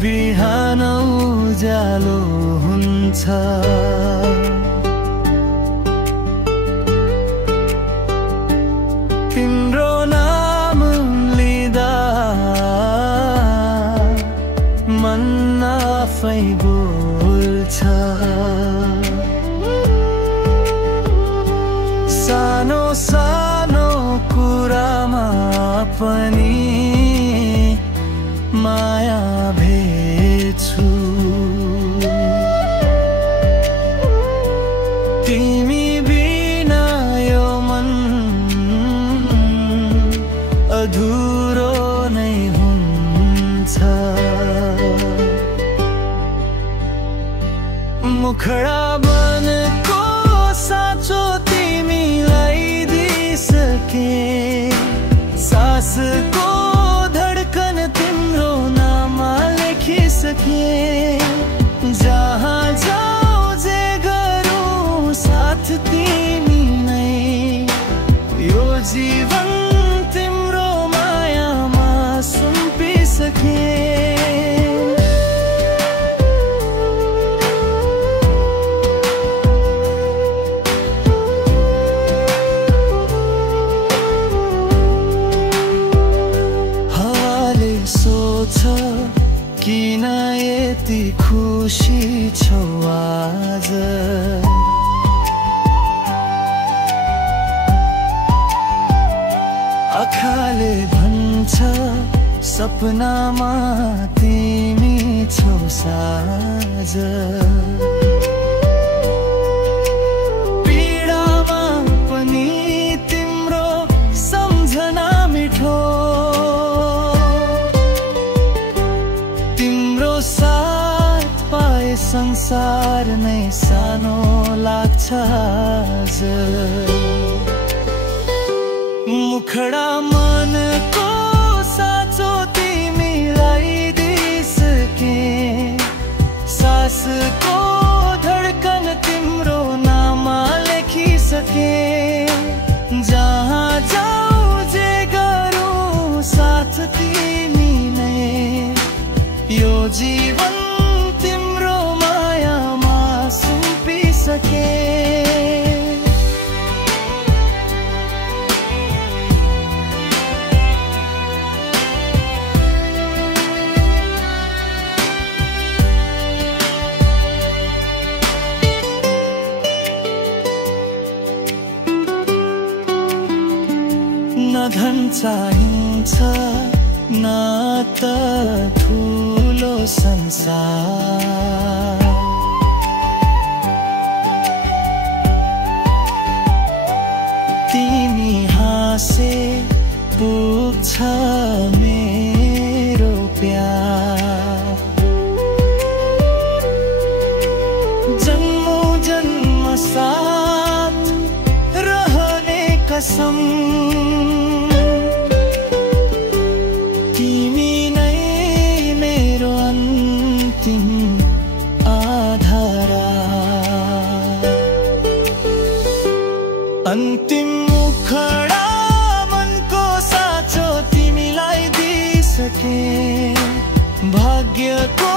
बिहान उज्यालो हुन्छ। तिम्रो नाम लिँदा मन आफै बोल्छ। सानो सानो कुरामा पनि माया भेट्छु। तिमी बिना यो मन अधुरो नै हुन्छ। मुखडा बनको साँचो तिमीलाई दिइसके। सासको धडकन तिम्रो नाममा लेखिसके। जहाँ जाऊ जे गरौँ साथ तिमी नै। यो जीवन तिम्रो मायामा सुम्पिसके। किन यति खुसी छौ आज? आँखाले भन्छ सपनामा तिमी छौ साँझ। पीडामा पनि तिम्रो सम्झना मिठो। साथ पाए संसार नै सानो लाग्छ आज। मुखडा मनको साँचो तिमीलाई दिइसके। सासको धडकन तिम्रो नाममा लेखिसके। जहाँ जाऊ जे गरौँ साथ तिमी नै। यो जीवन तिम्रो मायामा सुम्पिसके। न धन चाहिन्छ न त ठुलो संसार। तिमी हाँसे पुग्छ मेरो प्यार। जन्मौ जन्म साथ रहने कसम। तिमी नै मेरो अन्तिम आधार। अन्तिम मुखडा मनको साँचो तिमीलाई दिइसके। भाग्यको